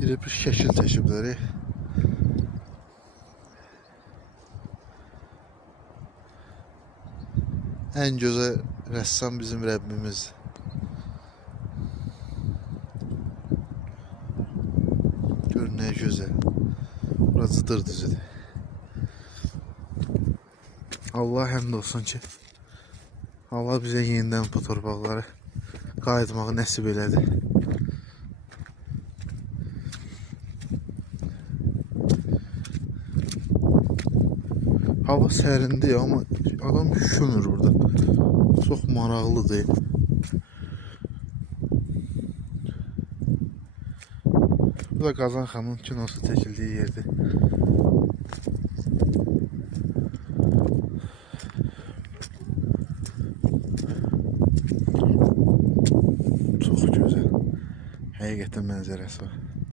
Elə bir şəkil çəkiblər. Ən gözəl rəssam bizim Rəbbimizdir. Gör nə gözəl. Burası dır düzüdür. Allah həmd olsun ki, Allah bizə yenidən bu torpaqları qayıtmağı nəsib elədi. Hava sərindir, amma adam üşümür burada. Çox maraqlıdır. Bu da Qazan xanımın kinosu çəkildiyi yerdir. Çox gözəl. Həqiqətən mənzərəsi var.